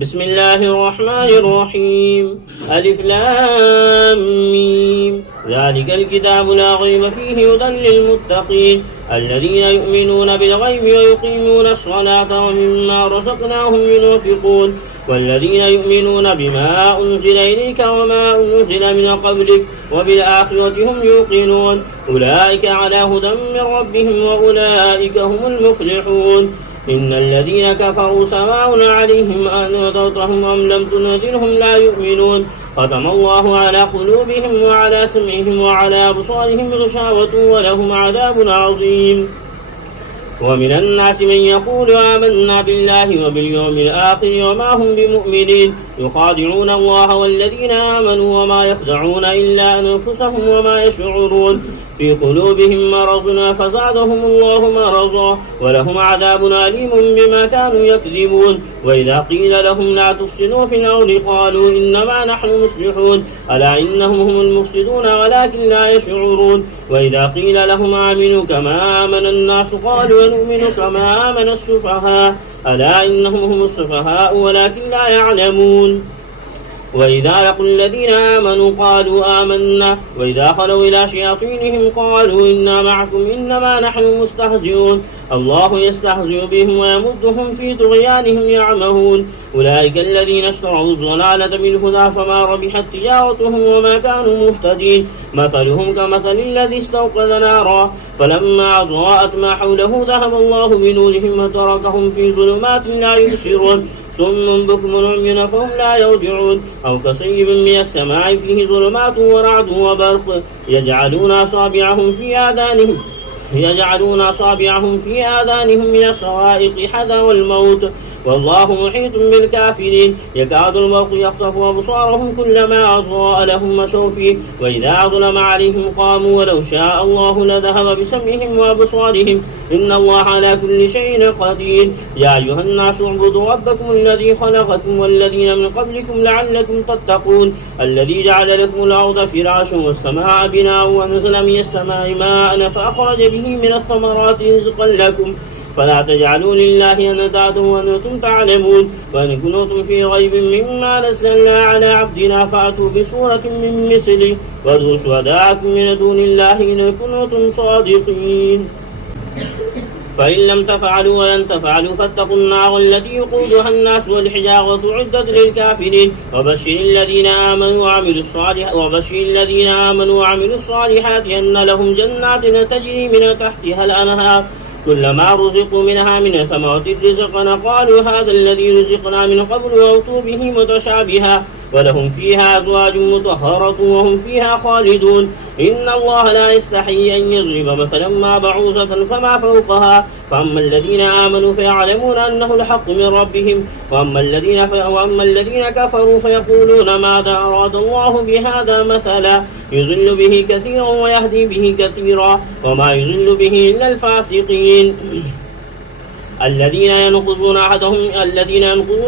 بسم الله الرحمن الرحيم ألف لام ميم ذلك الكتاب لا ريب فيه هدى للمتقين الذين يؤمنون بالغيب ويقيمون الصلاة ومما رزقناهم ينفقون والذين يؤمنون بما أنزل إليك وما أنزل من قبلك وبالآخرة هم يوقنون أولئك على هدى من ربهم وأولئك هم المفلحون إن الذين كفروا سواء عليهم أنذرتهم أم لم تنذرهم لا يؤمنون ختم الله على قلوبهم وعلى سمعهم وعلى أبصارهم غشاوة ولهم عذاب عظيم ومن الناس من يقول آمنا بالله وباليوم الآخر وما هم بمؤمنين يخادعون الله والذين آمنوا وما يخدعون إلا أنفسهم وما يشعرون في قلوبهم مرض فزادهم الله مرضا ولهم عذاب أليم بما كانوا يكذبون وإذا قيل لهم لا تفسدوا في الأرض قالوا إنما نحن مصلحون ألا إنهم هم المفسدون ولكن لا يشعرون وإذا قيل لهم آمنوا كما آمن الناس قالوا ونؤمن كما آمن السفهاء ألا إنهم هم السفهاء ولكن لا يعلمون وإذا لقوا الذين آمنوا قالوا آمنا وإذا خلوا إلى شياطينهم قالوا إنا معكم إنما نحن مستهزئون الله يستهزئ بهم ويمدهم في طغيانهم يعمهون أولئك الذين اشتروا الضلالة بالهدى فما ربحت تجارتهم وما كانوا مهتدين مثلهم كمثل الذي استوقد نارا فلما أضاءت ما حوله ذهب الله بنورهم وتركهم في ظلمات لا يبصرون ثم بكم عمي فهم لا يرجعون أو كصيب من السماء فيه ظلمات ورعد وبرق يجعلون أصابعهم في آذانهم من الصواعق حذر الموت والله محيط بالكافرين يكاد البرق يخطف أبصارهم كلما أضاء لهم مشوا فيه وإذا أظلم عليهم قاموا ولو شاء الله لذهب بسمعهم وأبصارهم إن الله على كل شيء قدير يا أيها الناس اعبدوا ربكم الذي خلقكم والذين من قبلكم لعلكم تتقون الذي جعل لكم الأرض فراشا والسماء بناء وأنزل من السماء ماء فأخرج به من الثمرات رزقا لكم فلا تجعلوا لله أندادا وأنتم تعلمون وإن كنتم في ريب مما نزلنا على عبدنا فأتوا بسورة من مثله وادعوا شهداءكم من دون الله إن كنتم صادقين فإن لم تفعلوا ولن تفعلوا فاتقوا النار التي وقودها الناس والحجارة أعدت للكافرين وبشر الذين آمنوا وعملوا الصالحات أن لهم جنات تجري من تحتها الأنهار كلما رزقوا منها من ثمرة رزقا قالوا هذا الذي رزقنا من قبل وأتوا به متشابها ولهم فيها أزواج مطهرة وهم فيها خالدون إن الله لا يستحيي أن يضرب مثلا ما بعوضة فما فوقها فأما الذين آمنوا فيعلمون أنه الحق من ربهم وأما الذين كفروا فيقولون ماذا أراد الله بهذا مثلا يضل به كثيرا ويهدي به كثيرا وما يضل به إلا الفاسقين الذين ينقضون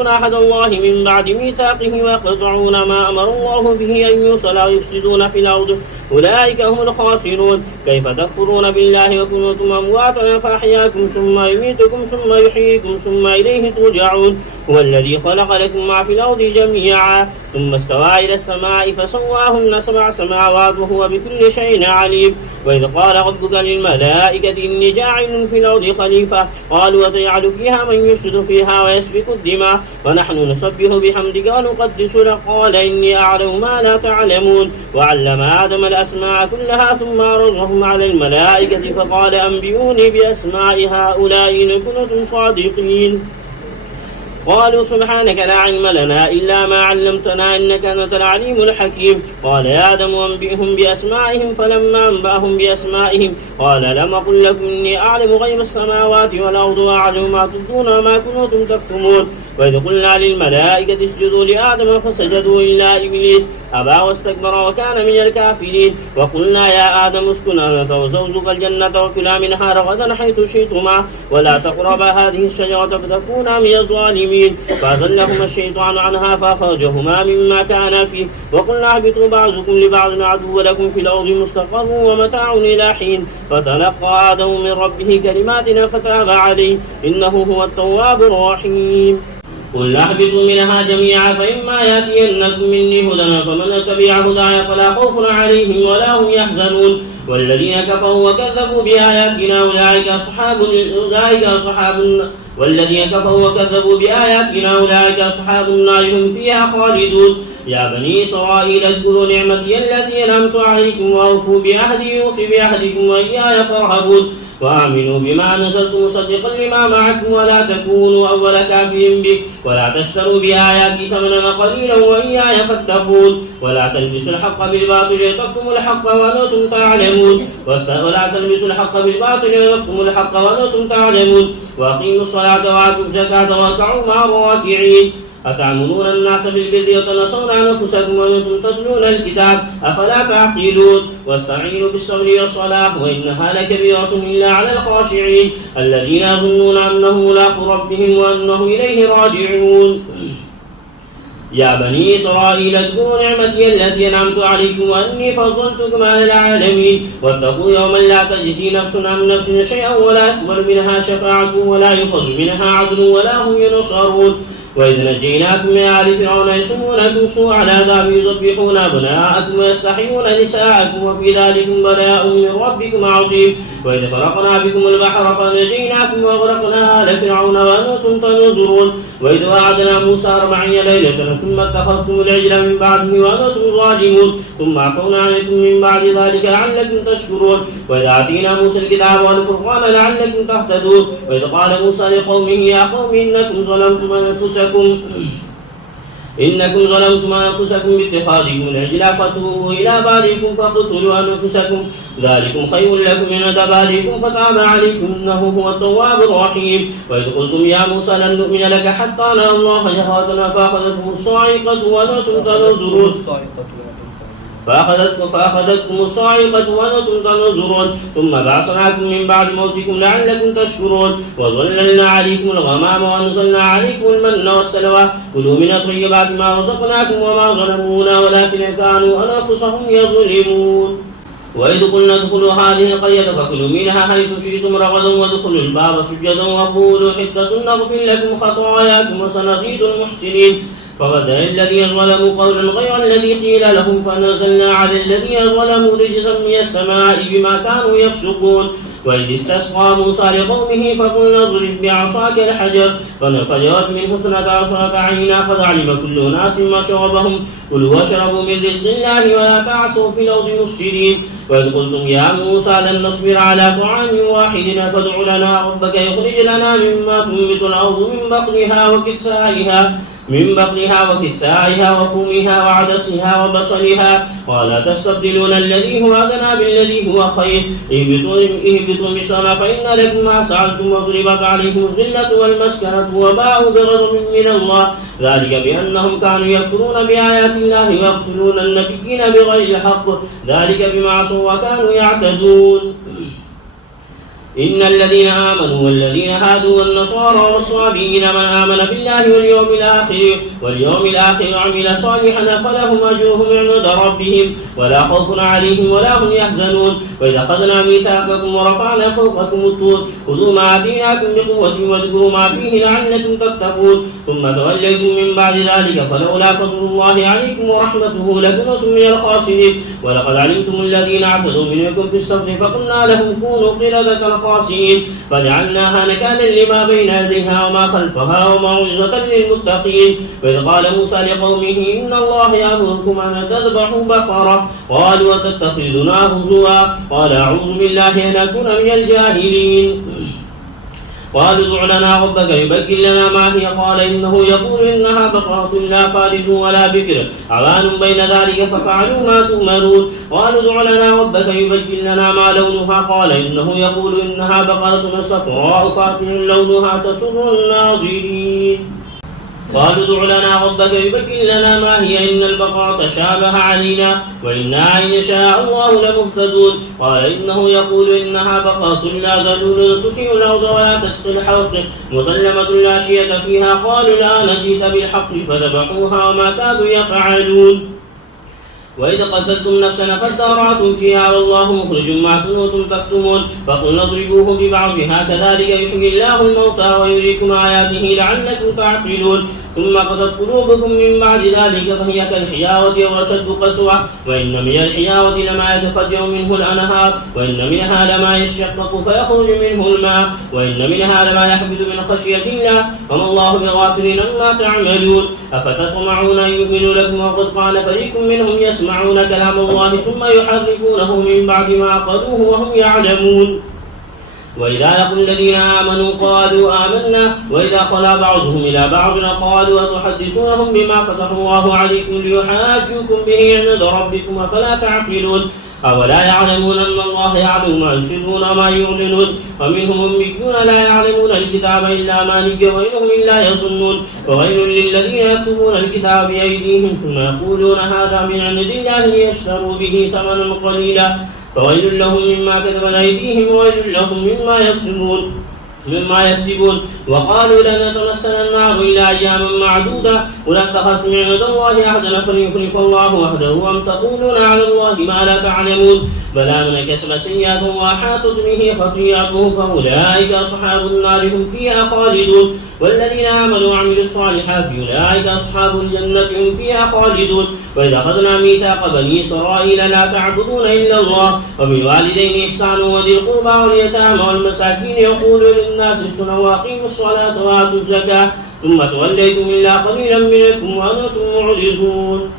عهد الله من بعد ميثاقه ويقطعون ما أمر الله به أن يوصل ويفسدون في الأرض أولئك هم الخاسرون كيف تكفرون بالله وكنتم أمواتا فأحياكم ثم يميتكم ثم يحييكم ثم إليه ترجعون هو الذي خلق لكم ما في الأرض جميعا ثم استوى إلى السماء فسواهن 7 سماوات وهو بكل شيء عليم وإذ قال ربك للملائكة إني جاعل في الأرض خليفة قالوا وتجعل فيها من يفسد فيها ويسفك الدماء ونحن نسبح بحمدك ونقدس لك قال إني أعلم ما لا تعلمون وعلم آدم الأسماء كلها ثم عرضهم على الملائكة فقال أنبئوني بأسماء هؤلاء إن كنتم صادقين قالوا سبحانك لا علم لنا إلا ما علمتنا إنك أنت العليم الحكيم قال يا آدم أنبئهم بأسمائهم فلما أنبأهم بأسمائهم قال لم أقل لكم إني أعلم غيب السماوات والأرض وأعلم ما تبدون وما كنتم تكتمون وإذ قلنا للملائكة اسجدوا لآدم فسجدوا إلا إبليس أبى واستكبر وكان من الكافرين وقلنا يا آدم اسكن أنت وزوجك الجنة وكلا منها رغدا حيث شئتما ولا تقربا هذه الشجرة فتكونا من الظالمين فأزلهما الشيطان عنها فأخرجهما مما كانا فيه وقلنا اهبطوا بعضكم لبعض عدو لكم في الأرض مستقر ومتاع إلى حين فتلقى آدم من ربه كلمات فتاب عليه إنه هو التواب الرحيم قل اهبطوا منها جميعا فإما يأتينكم مني هدى فمن تبع هداي فلا خوف عليهم ولا هم يحزنون والذين كفروا وكذبوا بآياتنا أولئك أصحاب النار هم فيها خالدون يا بني إسرائيل اذكروا نعمتي التي أنعمت عليكم وأوفوا بعهدي أوف بعهدكم وإياي فارهبون وآمنوا بما نزلت مصدقا لما معكم ولا تكونوا أول كافر به ولا تشتروا بآياتي ثمنا قليلا وإياي فاتقون ولا تلبسوا الحق بالباطل وتكتموا الحق وأنتم تعلمون وأقيموا الصلاة وآتوا الزكاة واركعوا مع الراكعين أتعملون الناس بالبر وتنسون أنفسكم وأنتم تتلون الكتاب أفلا تعقلون واستعينوا بالصبر والصلاة وإنها لكبيرة إلا على الخاشعين الذين يظنون أنهم ملاقو ربهم وأنهم إليه راجعون يا بني إسرائيل اذكروا نعمتي التي أنعمت عليكم وأني فضلتكم على العالمين واتقوا يوما لا تجزي نفس عن نفس شيئا ولا يقبل منها شفاعة ولا يؤخذ منها عدل ولا هم ينصرون وإذ نجيناكم من آل فرعون يسومونكم سوء العذاب يذبحون أبناءكم ويستحيون نساءكم وفي ذلكم بلاء من ربكم عظيم وإذ فرقنا بكم البحر فنجيناكم وأغرقنا آل فرعون وأنتم تنظرون وإذ وعدنا موسى 40 ليلة ثم اتخذتم العجل من بعده وأنتم ظالمون ثم عفونا عنكم من بعد ذلك لعلكم تشكرون وإذ آتينا موسى الكتاب والفرقان لعلكم تهتدون وإذ قال موسى لقومه يا قوم إنكم ظلمتم أنفسكم باتخاذكم العجل فتوبوا إلى بارئكم فاقتلوا أنفسكم ذلكم خير لكم عند بارئكم فتاب عليكم إنه هو التواب الرحيم وإذ قلتم يا موسى لن نؤمن لك حتى نرى الله جهرة فأخذتكم الصاعقة وأنتم تنظرون ثم بعثناكم من بعد موتكم لعلكم تشكرون وظللنا عليكم الغمام وأنزلنا عليكم المن والسلوى كلوا من طيبات ما رزقناكم وما ظلمونا ولكن كانوا أنفسهم يظلمون وإذ قلنا ادخلوا هذه القرية فكلوا منها حيث شئتم رغدا وادخلوا الباب سجدا وقولوا حطة نغفر لكم خطاياكم وسنزيد المحسنين فبدل الذين ظلموا قولا غير الذي قيل لهم فنزلنا على الذين ظلموا رجزا من السماء بما كانوا يفسقون وإذ استسقى موسى لقومه فقلنا اضرب بعصاك الحجر فانفجرت منه 12 عينا قد علم كل أناس مشربهم كلوا واشربوا من رزق الله ولا تعصوا في الأرض مفسدين وإذ قلتم يا موسى لن نصبر على طعام واحد فادع لنا ربك يخرج لنا مما تنبت الأرض من بقلها وكثائها وفومها وعدسها وبصلها قال تستبدلون الذي هو أدنى بالذي هو خير اهبطوا مصر فإن لكم ما سألتم وضربت عليكم الذلة والمسكنة وباءوا بغضب من الله ذلك بأنهم كانوا يكفرون بآيات الله ويقتلون النبيين بغير حق ذلك بما عصوا وكانوا يعتدون إن الذين آمنوا والذين هادوا والنصارى والصابئين من آمن بالله واليوم الآخر وعمل صالحا فلهم أجرهم عند ربهم ولا خوف عليهم ولا هم يحزنون وإذا أخذنا ميثاقكم ورفعنا فوقكم الطور خذوا ما آتيناكم بقوة واذكروا ما فيه لعلكم تتقون ثم توليتم من بعد ذلك فلولا فضل الله عليكم ورحمته لكنتم من الخاسرين ولقد علمتم الذين اعتدوا منكم في السبت فقلنا لهم كونوا قردة خاسئين فجعلناها نكالا لما بين يديها وما خلفها وموعظة للمتقين وإذ قال موسى لقومه إن الله يأمركم أن تذبحوا بقرة قالوا وتتخذنا هزوا قال أعوذ بالله أن أكون من الجاهلين قالوا ادع لنا ربك يبين لنا ما هي قال إنه يقول إنها بقرة لا فارض ولا بكر عوان بين ذلك ففعلوا ما تؤمرون قالوا ادع لنا ربك يبين لنا ما لونها قال إنه يقول إنها بقرة صفراء فاقع لونها تسر الناظرين قالوا ادع لنا ربك يبين لنا ما هي إن البقرة تشابه علينا وإنا إن شاء الله لمهتدون قال إنه يقول إنها بقرة لا ذلول تثير الأرض ولا تسقي الحرث مسلمة لا شية فيها قالوا الآن جئت بالحق فذبحوها وما كادوا يفعلون وإذا قتلتم نفسا فادارأتم فيها والله مخرج ما كنتم تكتمون فقلنا اضربوه ببعضها كذلك يحيي الله الموتى ويريكم آياته لعلكم تعقلون ثم قست قلوبكم من بعد ذلك فهي كالحجارة أو أشد قسوة وإن من الحجارة لما يتفجر منه الأنهار وإن منها لما يشقق فيخرج منه الماء وإن منها لما يحبط من خشية الله وما الله بغافل عما تعملون أفتطمعون أن يؤمنوا لكم وقد قال فريق منهم يسمعون كلام الله ثم يحرفونه من بعد ما عقلوه وهم يعلمون وإذا لقوا الذين آمنوا قالوا آمنا وإذا خلا بعضهم إلى بعض قالوا أتحدثونهم بما فتح الله عليكم ليحاجوكم به عند ربكم أفلا تعقلون أولا يعلمون أن الله يعلم ما يسرون وما يعلنون ومنهم أميون لا يعلمون الكتاب إلا أماني وإنهم إلا يظنون فويل للذين يكتبون الكتاب بأيديهم ثم يقولون هذا من عند الله ليشتروا به ثمنا قليلا فويل لهم مما كتبت أيديهم وويل لهم مما يكسبون وقالوا لن تمسنا النار إلا أياما معدودة قل اتخذتم عند الله عهدا فليخلف الله وحده أم تقولون على الله ما لا تعلمون بلى من كسب سيئة وأحاطت به خطيئته فأولئك أصحاب النار هم فيها خالدون والذين آمنوا وعملوا الصالحات أولئك أصحاب الجنة هم فيها خالدون وإذا أخذنا ميثاق بني إسرائيل لا تعبدون إلا الله وبالوالدين إحسانا وذي القربى واليتامى والمساكين يقولوا للناس حسنا وأقيموا الصلاة وآتوا الزكاة ثم توليتم إلا قليلا منكم وأنتم معرضون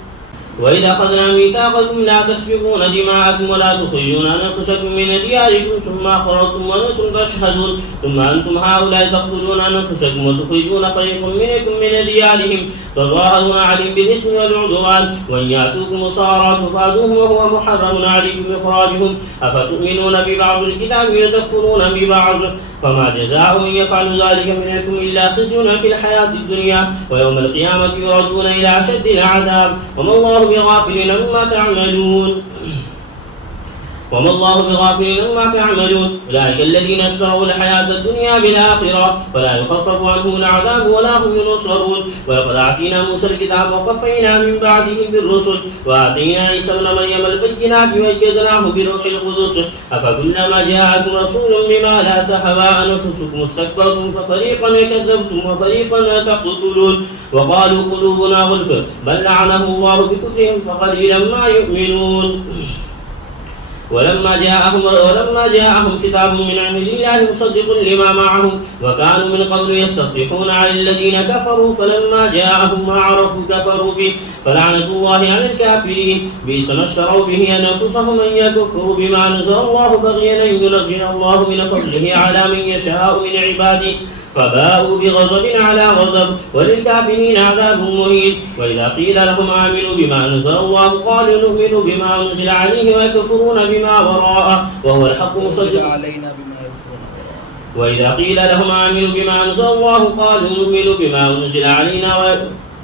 وإذا أخذنا ميثاقكم لا تسفكون دماءكم ولا تخرجون أنفسكم من دياركم ثم أخرجتم وأنتم تشهدون ثم أنتم هؤلاء تقتلون أنفسكم وتخرجون فريق منكم من ديارهم تظاهرون عليهم بالإثم والعدوان وإن يأتوكم صارى تفادوهم وهو محرم عليكم إخراجهم أفتؤمنون ببعض الكتاب وتكفرون ببعض فما جزاء من يفعل ذلك منكم إلا خزي في الحياة الدنيا ويوم القيامة يردون إلى أشد العذاب وما الله بغافل عما تعملون أولئك الذين اشتروا الحياة الدنيا بالآخرة فلا يخفف عنهم العذاب ولا هم ينصرون ولقد آتينا موسى الكتاب وقفينا من بعده بالرسل وآتينا عيسى ابن مريم البينات وأيدناه بروح القدس أفكلما جاءكم رسول بما لا تهوى أنفسكم استكبرتم ففريقا كذبتم وفريقا تقتلون وقالوا قلوبنا غلف بل لعنه الله بكفرهم فقليلا ما يؤمنون ولما جاءهم كتاب من عند الله مصدق لما معهم وكانوا من قبل يستفتحون على الذين كفروا فلما جاءهم ما عرفوا كفروا به فلعنة الله على الكافرين بئس ما اشتروا به أنفسهم أن يكفروا بما أنزل الله بغيا أن ينزل الله من فضله على من يشاء من عباده فباءوا بغضب على غضب وللكافرين عذاب مهين وإذا قيل لهم آمنوا بما أنزل الله قالوا نؤمن بما أنزل عليه ويكفرون بما وراءه وهو الحق مصدقا علينا وإذا قيل لهم آمنوا بما أنزل الله قالوا نؤمن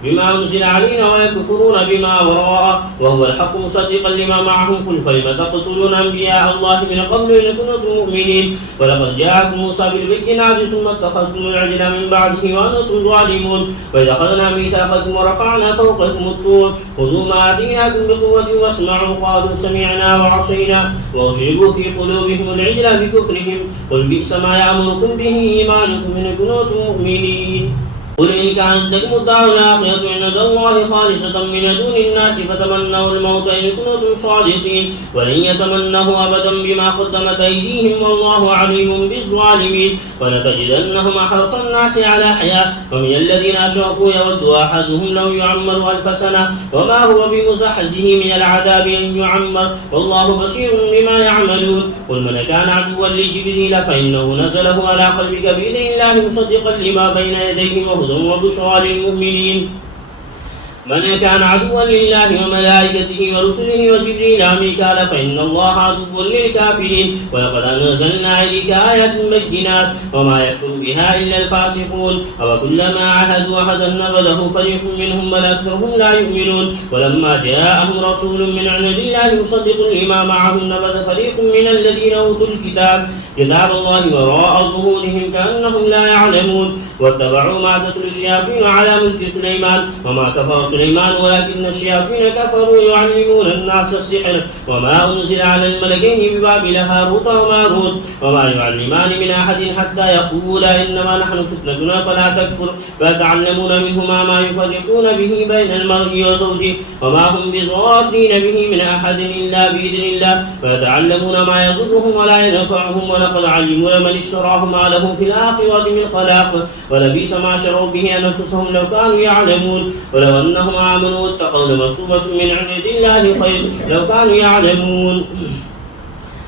بما أنزل علينا ويكفرون بما وراءه وهو الحق مصدقا لما معهم قل فلم تقتلون أنبياء الله من قبل إن كنتم مؤمنين ولقد جاءكم موسى بالبينات ثم اتخذتم العجل من بعده وأنتم ظالمون وإذا أخذنا ميثاقكم ورفعنا فوقكم الطور خذوا ما آتيناكم بقوة واسمعوا قالوا سمعنا وعصينا وأشربوا في قلوبهم العجل بكفرهم قل بئس ما يأمركم به إيمانكم إن كنتم مؤمنين قل إن كانت لكم الدار الآخرة عند الله خالصة من دون الناس فتمنوا الموت إن كنتم صادقين ولن يتمنه أبدا بما قدمت أيديهم والله عليم بالظالمين ولتجدنهم أحرص الناس على حياة ومن الذين أشركوا يود أحدهم لو يعمر 1000 سنة وما هو بمزحزحه من العذاب أن يعمر والله بصير بما يعملون قل من كان عدوا لجبريل فإنه نزله على قلبك بإذن الله مصدقا لما بين يديه وبشرى للمؤمنين من كان عدوا لله وملائكته ورسله وجبريل وميكال فإن الله عدو للكافرين ولقد أنزلنا إليك آيات بينات وما يكفر بها إلا الفاسقون وكلما عاهدوا أحدا نبذه فريق منهم بل أكثرهم لا يؤمنون ولما جاءهم رسول من عند الله مصدق لما معهم نبذ فريق من الذين أوتوا الكتاب كتاب الله وراء ظهورهم كأنهم لا يعلمون واتبعوا ما تتلو الشياطين على ملك سليمان وما كفر سليمان ولكن الشياطين كفروا يعلمون الناس السحر وما أنزل على الملكين ببابل هاروت وماروت وما يعلمان من أحد حتى يقولا إنما نحن فتنة فلا تكفر فيتعلمون منهما ما يفرقون به بين المرء وزوجه وما هم بضارين به من أحد إلا بإذن الله ويتعلمون ما يضرهم ولا ينفعهم ولقد علموا لمن اشتراه ما له في الآخرة من خلاق ولبئس ما شروا به أنفسهم لو كانوا يعلمون ولو أنهم آمنوا واتقوا لمثوبة من عند الله خير لو كانوا يعلمون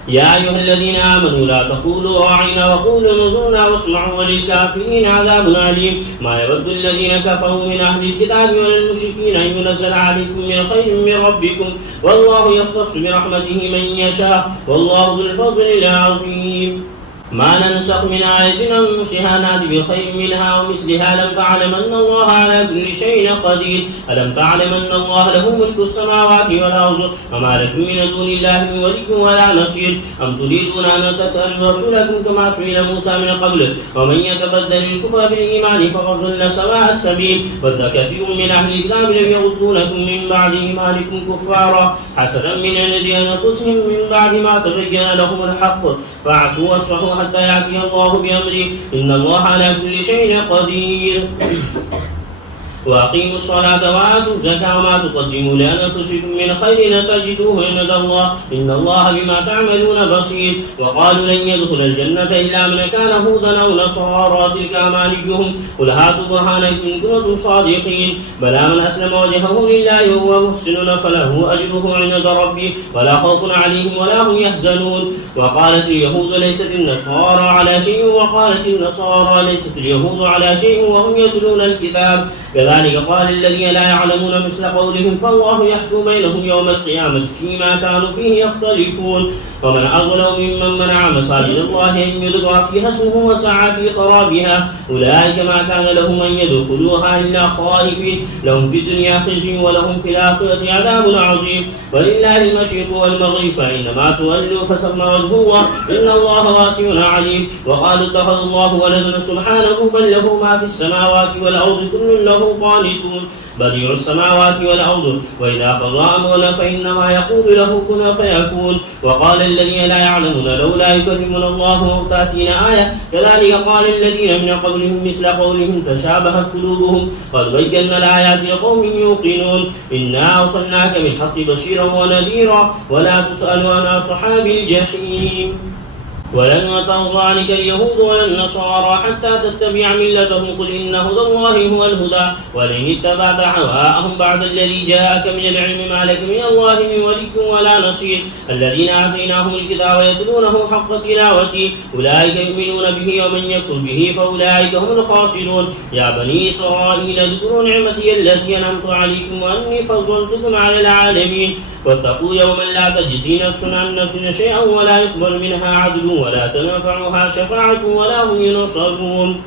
يا أيها الذين آمنوا لا تقولوا راعنا وقولوا انظرنا واسمعوا وللكافرين عذاب أليم ما يود الذين كفروا من أهل الكتاب ولا المشركين أن ينزل عليكم من خير من ربكم والله يختص برحمته من يشاء والله ذو الفضل العظيم ما ننسخ من آية أو ننسها نأت بخير منها ومثلها ألم تعلم أن الله على كل شيء قدير ألم تعلم أن الله له ملك السماوات والأرض وما لكم من دون الله من ولي ولا نصير أم تريدون أن تسألوا رسولكم كما سئل موسى من قبل ومن يتبدل الكفر بالإيمان فقد ضل سواء السبيل ود كثير من أهل الكتاب لم يردونكم من بعد إيمانكم كفارا حسدا من عند أنفسهم من بعد ما تبين لهم الحق فاعفوا واصفحوا حتى يأتي الله بأمره إن الله على كل شيء قدير وأقيموا الصلاة وآتوا الزكاة وما تقدموا لأنفسكم من خير تجدوه عند الله إن الله بما تعملون بصير وقالوا لن يدخل الجنة إلا من كان هودا أو نصارى تلك أمانيهم قل هاتوا برهانكم إن كنتم صادقين بلى من أسلم وجهه لله وهو محسن فله أجره عند ربه ولا خوف عليهم ولا هم يحزنون وقالت اليهود ليست النصارى على شيء وقالت النصارى ليست اليهود على شيء وهم يتلون الكتاب كذلك قال الذين لا يعلمون مثل قولهم فالله يحكم بينهم يوم القيامة فيما كانوا فيه يختلفون ومن أظلم ممن منع مساجد الله أن يذكر فيها اسمه وسعى في خرابها أولئك ما كان لهم أن يدخلوها إلا خائفين لهم في الدنيا خزي ولهم في الآخرة عذاب عظيم ولله المشرق والمغرب فإنما تولوا فثم وجه الله إن الله واسع عليم وقالوا اتخذ الله ولدا سبحانه بل له ما في السماوات والأرض كل له قانتون بديع السماوات والأرض وإذا قضى أمرا فإنما يقول له كن فيكون وقال الذين لا يعلمون لولا يكرمنا الله أو تأتينا آية كذلك قال الذين من قبلهم مثل قولهم تشابهت قلوبهم قد بينا الآيات لقوم يوقنون إنا أرسلناك بالحق بشيرا ونذيرا ولا تسأل عن أصحاب الجحيم ولن ترضى عنك اليهود ولا النصارى حتى تتبع ملتهم قل إن هدى الله هو الهدى ولئن اتبعت أهواءهم بعد الذي جاءك من العلم ما لك من الله من ولي ولا نصير الذين آتيناهم الكتاب يتلونه حق تلاوته أولئك يؤمنون به ومن يكفر به فأولئك هم الخاسرون يا بني إسرائيل اذكروا نعمتي التي أنعمت عليكم وأني فضلتكم على العالمين واتقوا يوما لا تجزي نفس عن نفس شيئا ولا يقبل منها عدل ولا تنفعها شفاعة ولا هم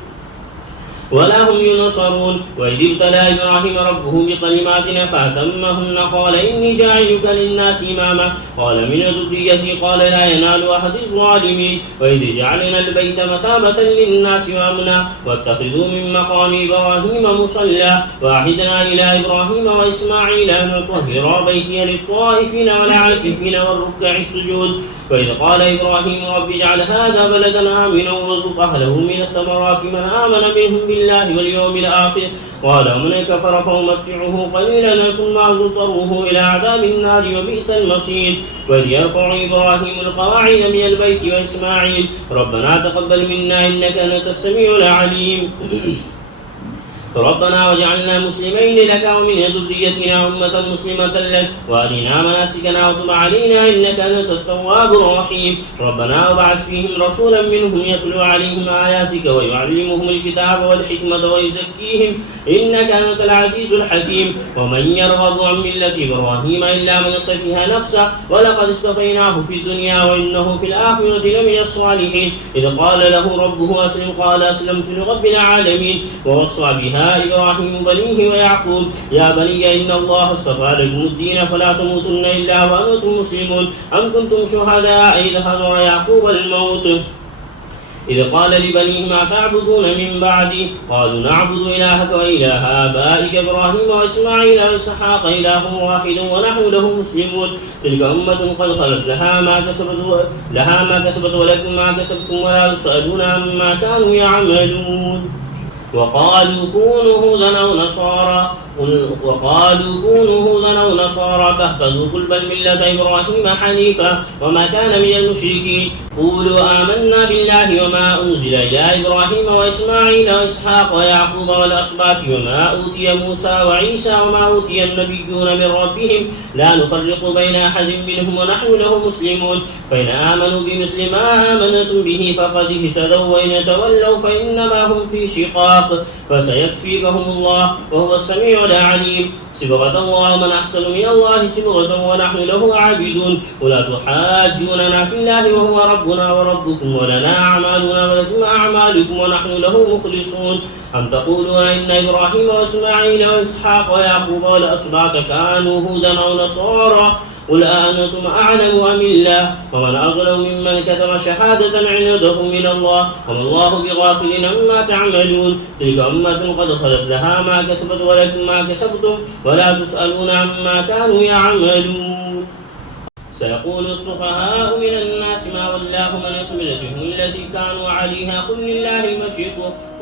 ينصرون وإذ ابتلى إبراهيم ربه بكلمات فأتمهن قال إني جاعلك للناس إماما قال من ذريتي قال لا ينال أحد الظالمين وإذ جعلنا البيت مثابة للناس وأمنا واتخذوا من مقام إبراهيم مصلى وأعهدنا إلى إبراهيم وإسماعيل أن طهرا بيتي للطائفين والعاكفين والركع السجود وإذ قال إبراهيم رب اجعل هذا بلدا آمنا وارزق أهله من الثمرات من آمن منهم بالله واليوم الآخر قال من كفر فأمتعه قليلا ثم أضطره إلى عذاب النار وبئس المصير وإذ يرفع إبراهيم القواعد من البيت وإسماعيل ربنا تقبل منا إنك أنت السميع العليم ربنا واجعلنا مسلمين لك ومن ذريتنا أمة مسلمة لك وأرنا مناسكنا وتب علينا إنك أنت التواب الرحيم ربنا وابعث فيهم رسولا منهم يتلو عليهم آياتك ويعلمهم الكتاب والحكمة ويزكيهم إنك أنت العزيز الحكيم ومن يرغب عن ملة إبراهيم إلا من صفها نفسه ولقد اصطفيناه في الدنيا وإنه في الآخرة لمن الصالحين إذ قال له ربه أسلم قال أسلمت لرب العالمين ووصى بها إبراهيم بنيه ويعقوب يا بني إن الله اصطفى لكم الدين فلا تموتن إلا وأنتم مسلمون أم كنتم شهداء إذ حضر يعقوب الموت إذ قال لبنيه ما تعبدون من بعدي قالوا نعبد إلهك وإله آبائك إبراهيم وإسماعيل وإسحاق إله واحد ونحن له مسلمون تلك أمة قد خلت لها ما كسبت ولكم ما كسبتم ولا تسألون عما كانوا يعملون وقالوا كونوا هودا أو نصارى تهتدوا قل بل ملة إبراهيم حنيفا وما كان من المشركين قولوا آمنا بالله وما أنزل إلى إبراهيم وإسماعيل وإسحاق ويعقوب والأسباط وما أوتي موسى وعيسى وما أوتي النبيون من ربهم لا نفرق بين أحد منهم ونحن له مسلمون فإن آمنوا بمثل ما آمنتم به فقد اهتدوا وإن تولوا فإنما هم في شقاق فسيكفيكهم الله وهو السميع العليم صبغة الله من أحسن من الله صبغة ونحن له عابدون ولا تحاجوننا في الله وهو ربنا وربكم ولنا أعمالنا ولكم أعمالكم ونحن له مخلصون أم تقولون إن إبراهيم وإسماعيل وإسحاق ويعقوب والأسباط كانوا هودا أو نصارى قل أأنتم أعلم أم الله ومن أظلم ممن كتم شهادة عنده من الله وما الله بغافل عما تعملون تلك أمة قد خلت لها ما كسبت ولكم ما كسبتم ولا تسألون عما كانوا يعملون سيقول السفهاء من الناس ما ولاهم عن قبلتهم التي كانوا عليها قل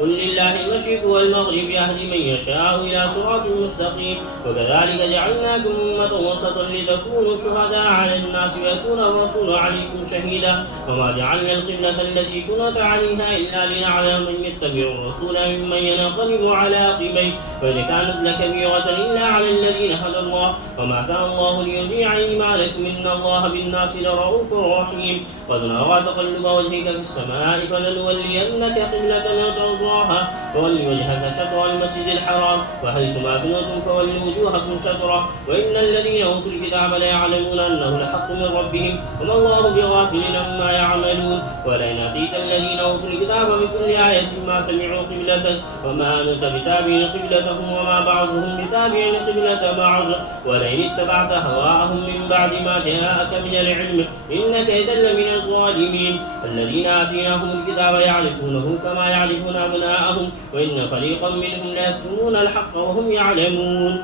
لله المشرق والمغرب يهدي من يشاء إلى صراط مستقيم وكذلك جعلناكم أمة وسطا لتكونوا شهداء على الناس ويكون الرسول عليكم شهيدا وما جعلنا القبلة التي كنت عليها إلا لنعلم من يتبع الرسول ممن ينقلب على عقبيه وإن كانت لكبيرة إلا على الذين هدى الله وما كان الله ليضيع إيمانكم إن الله بالناس لرؤوف رحيم قد نرى تقلب وجهك في السماء فلنولينك قبلة ترضاها فول وجهك شطر المسجد الحرام وحيث ما كنتم فولوا وجوهكم شطره وإن الذين أوتوا الكتاب ليعلمون أنه الحق من ربهم وما الله بغافل عما يعملون ولئن أتيت الذين أوتوا الكتاب بكل آية ما تبعوا قبلتك وما أنت بتابع قبلتهم وما بعضهم بتابع قبلة بعض ولئن اتبعت هواءهم من بعد ما جاءك من العلم إنك إذا لمن الظالمين الذين آتيناهم الكتاب يعرفونه كما يعرفون أبناءهم وإن فريقا منهم ليكتمون الحق وهم يعلمون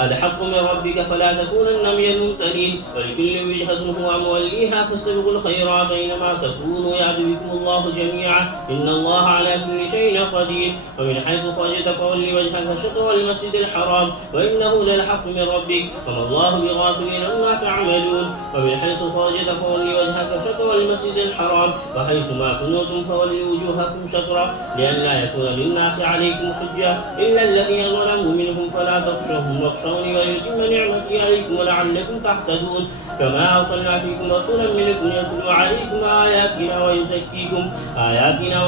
الحق من ربك فلا تكونن من الممترين ولكل وجهة هو موليها فاستبقوا الخيرات أينما تكونوا يأت بكم الله جميعا إن الله على كل شيء قدير ومن حيث خرجت فول وجهك شطر المسجد الحرام وإنه للحق من ربك وما الله بغافل عما تعملون ومن حيث خرجت فول وجهك شطر المسجد الحرام وحيث ما كنتم فولوا وجوهكم شطرا لئلا يكون للناس عليكم حجة إلا الذين ظلموا منهم فلا تخشوهم واخشوني ويتم نعمتي عليكم ولعلكم تهتدون كما أرسلنا فيكم رسولا منكم يتلو عليكم آياتنا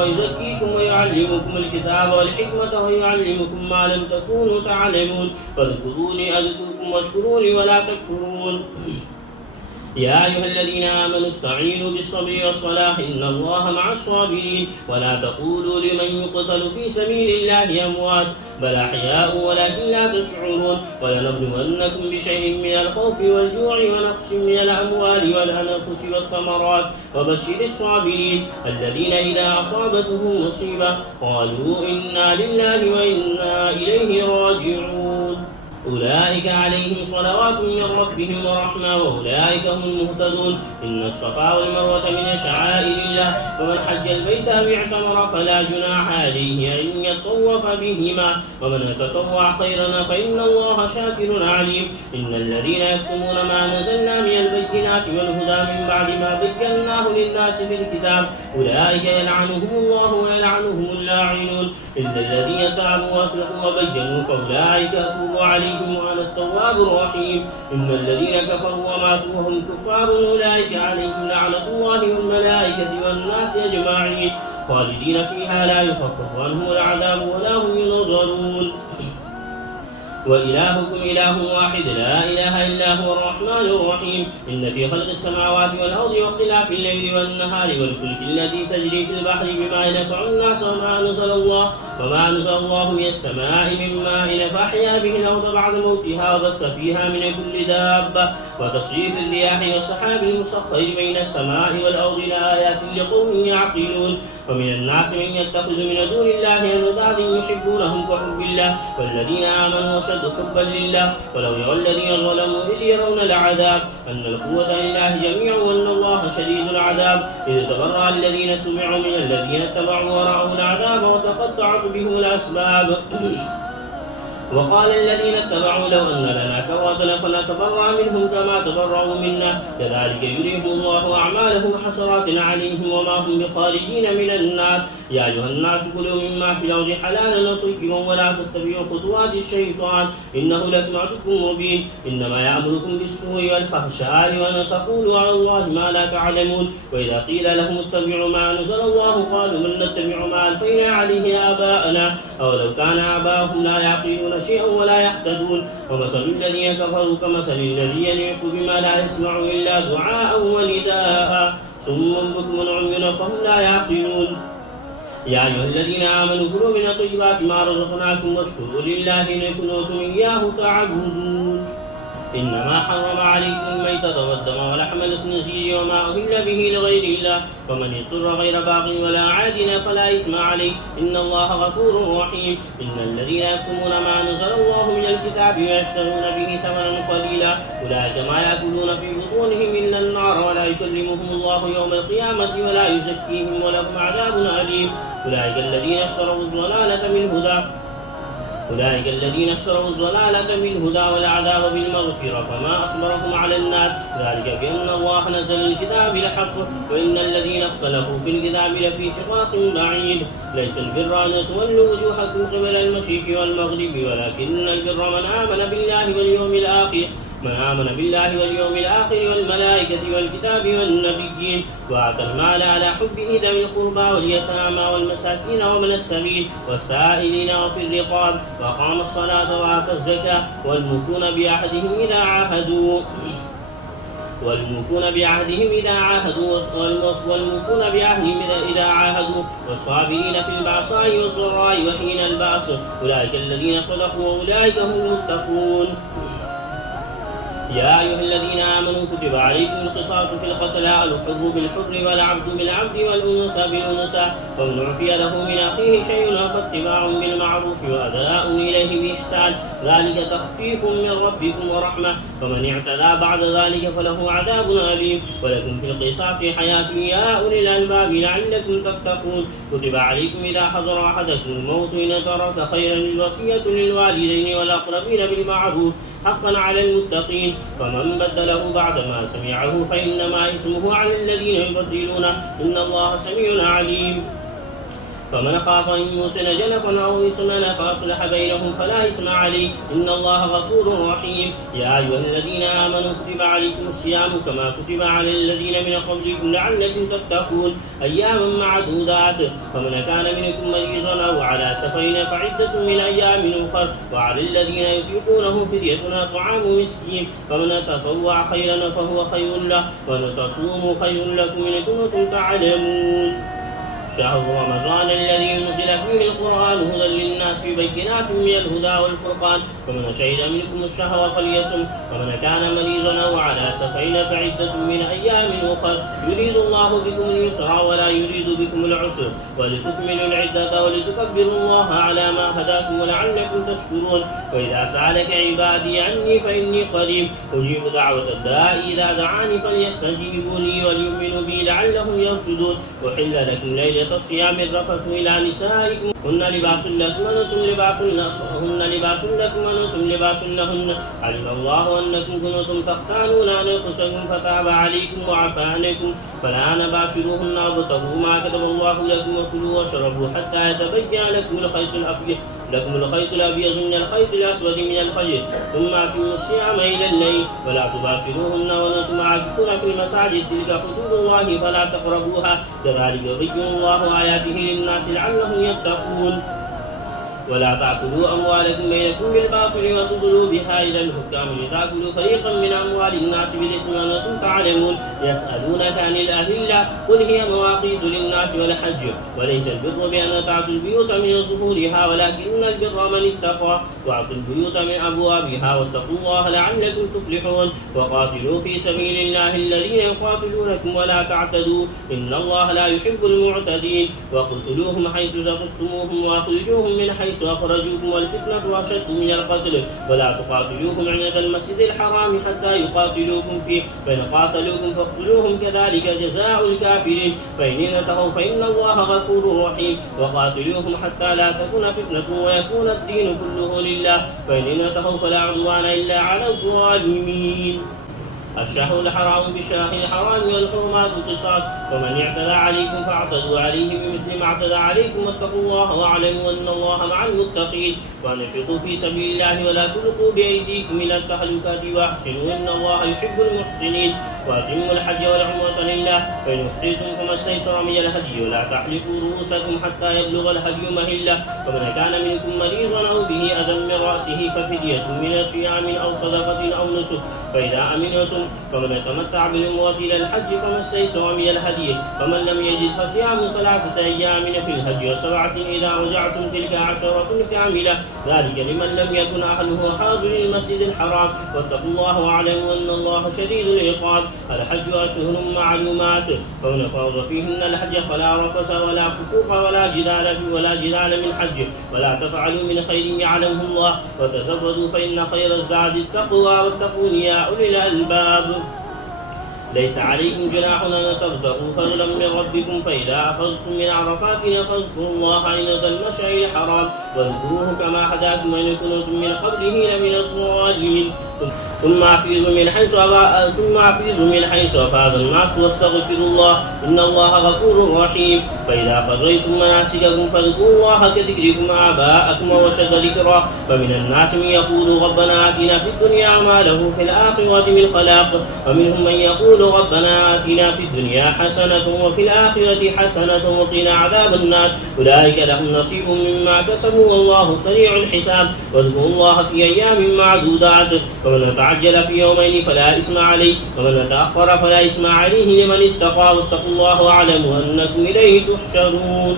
ويزكيكم ويعلمكم الكتاب والحكمة ويعلمكم ما لم تكونوا تعلمون فاذكروني أذكركم واشكروني ولا تكفرون يا أيها الذين آمنوا استعينوا بالصبر والصلاة إن الله مع الصابرين ولا تقولوا لمن يقتل في سبيل الله أموات بل أحياء ولكن لا تشعرون ولنبلونكم بشيء من الخوف والجوع ونقص من الأموال والأنفس والثمرات وبشر الصابرين الذين إذا أصابتهم مصيبة قالوا إنا لله وإنا إليه راجعون أولئك عليهم صلوات من ربهم ورحمة وأولئك هم المهتدون إن الصفا والمروة من شعائر الله ومن حج البيت أو اعتمر فلا جناح عليه أن يطوف بهما ومن تطوع خيرا فإن الله شاكر عليم إن الذين يكتمون ما نزلنا من البينات والهدى من بعد ما بيناه للناس في الكتاب أولئك يلعنهم الله ويلعنهم اللاعنون إلا الذين تابوا وأصلحوا وبينوا فأولئك أتوب عليهم وأنا التواب الرحيم إن الذين كفروا وماتوا وهم كفار أولئك عليهم لعنة الله والملائكة والناس أجمعين خالدين فيها لا يخفف عنهم العذاب ولا هم ينظرون وإلهكم إله واحد لا إله إلا هو الرحمن الرحيم إن في خلق السماوات والأرض واختلاف الليل والنهار والفلك التي تجري في البحر بما ينفع الناس وما أنزل الله من السماء من ماء فأحيا به الأرض بعد موتها وبث فيها من كل دابة وتصريف الرياح والسحاب المسخر بين السماء والأرض لآيات لقوم يعقلون ومن الناس من يتخذ من دون الله أندادا يحبونهم كحب الله والذين آمنوا أشد حبا لله ولو يرى الذين ظلموا إذ يرون العذاب أن القوة لله جميعا وأن الله شديد العذاب إذ تبرأ الذين اتبعوا من الذين اتبعوا ورأوا العذاب وتقطعت بهم الأسباب وقال الذين اتبعوا لو أن لنا كرة فنتبرأ منهم كما تبرأوا منا كذلك يريهم الله أعمالهم حسرات عليهم وما هم بخارجين من النار يا أيها الناس كلوا مما في الأرض حلالا طيبا ولا تتبعوا خطوات الشيطان إنه لكم عدو مبين إنما يأمركم بالسوء والفحشاء وأن تقولوا على الله ما لا تعلمون وإذا قيل لهم اتبعوا ما أنزل الله قالوا من نتبع ما ألفينا عليه آباءنا أولو كان آباؤهم لا يعقلون شيئا ولا يهتدون ومثل الذين كفروا كمثل الذي ينعق بما لا يسمع إلا دعاء ونداء صم بكم عمي فهم لا يعقلون يا أيها الذين آمنوا كلوا من طيبات ما رزقناكم واشكروا لله إن كنتم إياه تعبدون إنما حرم عليكم الميتة والدم ولحم الخنزير وما أهل به لغير الله ومن اضطر غير باغ ولا عاد فلا إثم عليه إن الله غفور رحيم إن الذين يكتمون ما أنزل الله من الكتاب ويشترون به ثمنا قليلا أولئك ما يأكلون في بطونهم إلا النار ولا يكلمهم الله يوم القيامة ولا يزكيهم ولهم عذاب أليم أولئك الذين اشتروا الضلالة بالهدى والعذاب بالمغفرة فما أصبرهم على النار ذلك بأن الله نزل الكتاب لحق وإن الذين اختلفوا في الكتاب لفي شقاق بعيد ليس البر أن تولوا وجوهكم قبل المشرق والمغرب ولكن البر من آمن بالله واليوم الآخر والملائكة والكتاب والنبيين وآتى المال على حبه ذوي القربى واليتامى والمساكين ومن السبيل والسائلين وفي الرقاب وأقام الصلاة وآتى الزكاة والموفون بعهدهم إذا عاهدوا والصابرين في البأساء والضراء وحين البأس أولئك الذين صدقوا وأولئك هم المتقون يا أيها الذين آمنوا كتب عليكم القصاص في القتلى الحر بالحر والعبد بالعبد والأنثى بالأنثى ومن عفي له من أخيه شيء فاتباع بالمعروف وأداء إليه بإحسان ذلك تخفيف من ربكم ورحمة فمن اعتدى بعد ذلك فله عذاب أليم ولكم في القصاص حياة يا أولي الألباب لعلكم تتقون كتب عليكم إذا حضر أحدكم الموت إن ترك خيرا الوصية للوالدين والأقربين بالمعروف حقا على المتقين فمن بدله بعدما سمعه فإنما اسمه على الذين يبدلونه إن الله سميع عليم فمن خاف من موسى جنفا أو إثما فأصلح بينهم فلا إثم عليه إن الله غفور رحيم يا أيها الذين آمنوا كتب عليكم الصيام كما كتب على الذين من قبلكم لعلكم تتقون أياما معدودات فمن كان منكم مريضا أو على سفر فعدة من أيام أخر وعلى الذين يطيقونه فدية طعام مسكين فمن تطوع خيرا فهو خير له وأن تصوموا خير لكم إن كنتم تعلمون شهر رمضان الذي أنزل فيه القرآن هدى للناس بينات من الهدى والفرقان فمن شهد منكم الشهر فليصم ومن كان مريضا أو على سفر فعدة من أيام أخر يريد الله بكم اليسر ولا يريد بكم العسر ولتكملوا العدة ولتكبروا الله على ما هداكم ولعلكم تشكرون وإذا سألك عبادي عني فإني قريب أجيب دعوة الداء إذا دعاني فليستجيبوا لي وليؤمنوا بي لعلهم يرشدون أحل لكم ليلة الصيام الرفث إلى نسائكم هن لباس لكم وأنتم لباس لهن علم الله أنكم كنتم تختانون أنفسكم فتاب عليكم وعفى عنكم فالآن باشروهن وابتغوا ما كتب الله لكم وكلوا واشربوا حتى يتبين لكم الخيط الأبيض من الخيط الأسود من الفجر ثم أتموا الصيام إلى الليل ولا تباشروهن وأنتم عاكفون في المساجد تلك حدود الله فلا تقربوها كذلك يبين الله آياته للناس لعلهم يتقون ولا تأكلوا أموالكم بينكم بالباطل وتدلوا بها إلى الحكام لتأكلوا فريقا من أموال الناس بالإثم وأنتم تعلمون يسألونك عن الأهلة قل هي مواقيت للناس والحج وليس البر بأن تأتوا البيوت من ظهورها ولكن البر من اتقى وأتوا البيوت من أبوابها واتقوا الله لعلكم تفلحون وقاتلوا في سبيل الله الذين يقاتلونكم ولا تعتدوا إن الله لا يحب المعتدين وقتلوهم حيث ثقفتموهم وأخرجوهم من حيث أخرجوكم والفتنة أشد من القتل ولا تقاتلوهم عند المسجد الحرام حتى يقاتلوكم فيه فإن قاتلوكم فاقتلوهم كذلك جزاء الكافرين فإن انتهوا فإن الله غفور رحيم وقاتلوهم حتى لا تكون فتنة ويكون الدين كله لله فإن انتهوا فلا عدوان إلا على الظالمين الشهر الحرام بالشهر الحرام والحرمات قصاص ومن اعتدى عليكم فاعتدوا عليه بمثل ما اعتدى عليكم واتقوا الله واعلموا أن الله مع المتقين وانفقوا في سبيل الله ولا تلقوا بأيديكم إلى التهلكة وأحسنوا إن الله يحب المحسنين وأتموا الحج والعمرة لله فإن أحسنتم فما استيسر من الهدي ولا تحلقوا رؤوسكم حتى يبلغ الهدي مهله ومن كان منكم مريضا أو به أذى من رأسه ففدية من صيام أو صدقة أو نسك فإذا أمنتم فمن تمتع بالعمرة إلى الحج فما استيسر من الهدي فمن لم يجد فصيام 3 أيام في الحج و7 إذا رجعتم تلك 10 كاملة ذلك لمن لم يكن أهله حاضر المسجد الحرام واتقوا الله واعلموا أن الله شديد العقاب الحج أشهر معلومات فمن فرض فيهن الحج فلا رفث ولا فسوق ولا جدال من حج ولا تفعلوا من خير يعلمه الله وتزودوا فإن خير الزاد التقوى واتقون يا أولي الألباب ليس عليكم جناح أن تبتغوا فضلا من ربكم فإذا أخذتم من عرفات فاذكروا الله عند المشعر الحرام واذكروه كما هداكم وإن كنتم من قبله لمن الضالين ثم أفيضوا من حيث أفاض الناس واستغفروا الله إن الله غفور رحيم فإذا قضيتم مناسككم فاذكروا الله كذكركم آباءكم وشد ذكرا فمن الناس من يقول ربنا آتنا في الدنيا ما له في الآخرة من خلاق ومنهم من يقول ربنا آتنا في الدنيا حسنة وفي الآخرة حسنة وقنا عذاب النار أولئك لهم نصيب مما كسبوا والله سريع الحساب واذكروا الله في أيام معدودات ومن تعجل في يومين فلا إثم عليه ومن تأخر فلا إثم عليه لمن اتقى واتقوا الله واعلموا أنكم إليه تحشرون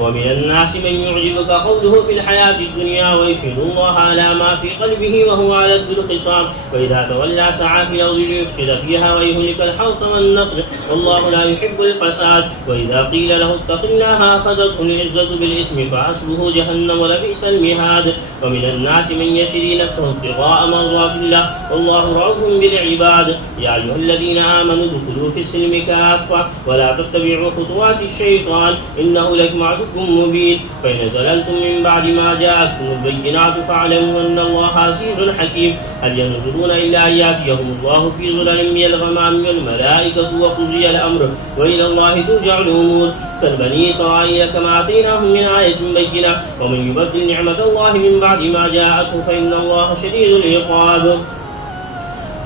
ومن الناس من يعجبك قوله في الحياة الدنيا ويشهد الله على ما في قلبه وهو ألد الخصام وإذا تولى سعى في الأرض ليفسد فيها ويهلك الحرث والنسل والله لا يحب الفساد وإذا قيل له اتق الله أخذته العزة بالإثم فحسبه جهنم ولبئس المهاد ومن الناس من يشري نفسه ابتغاء مرضات الله والله رؤوف بالعباد يا أيها الذين آمنوا ادخلوا في السلم كافة ولا تتبعوا خطوات الشيطان إنه لكم عدو مبين فإن زللتم من بعد ما جاءتكم البينات فاعلموا أن الله عزيز حكيم هل ينظرون إلا أن يأتيهم الله في ظلل من الغمام والملائكة وقضي الأمر وإلى الله ترجع الأمور سل بني إسرائيل كما آتيناهم من آية بينة ومن يبدل نعمة الله من بعد ما جاءته فإن الله شديد العقاب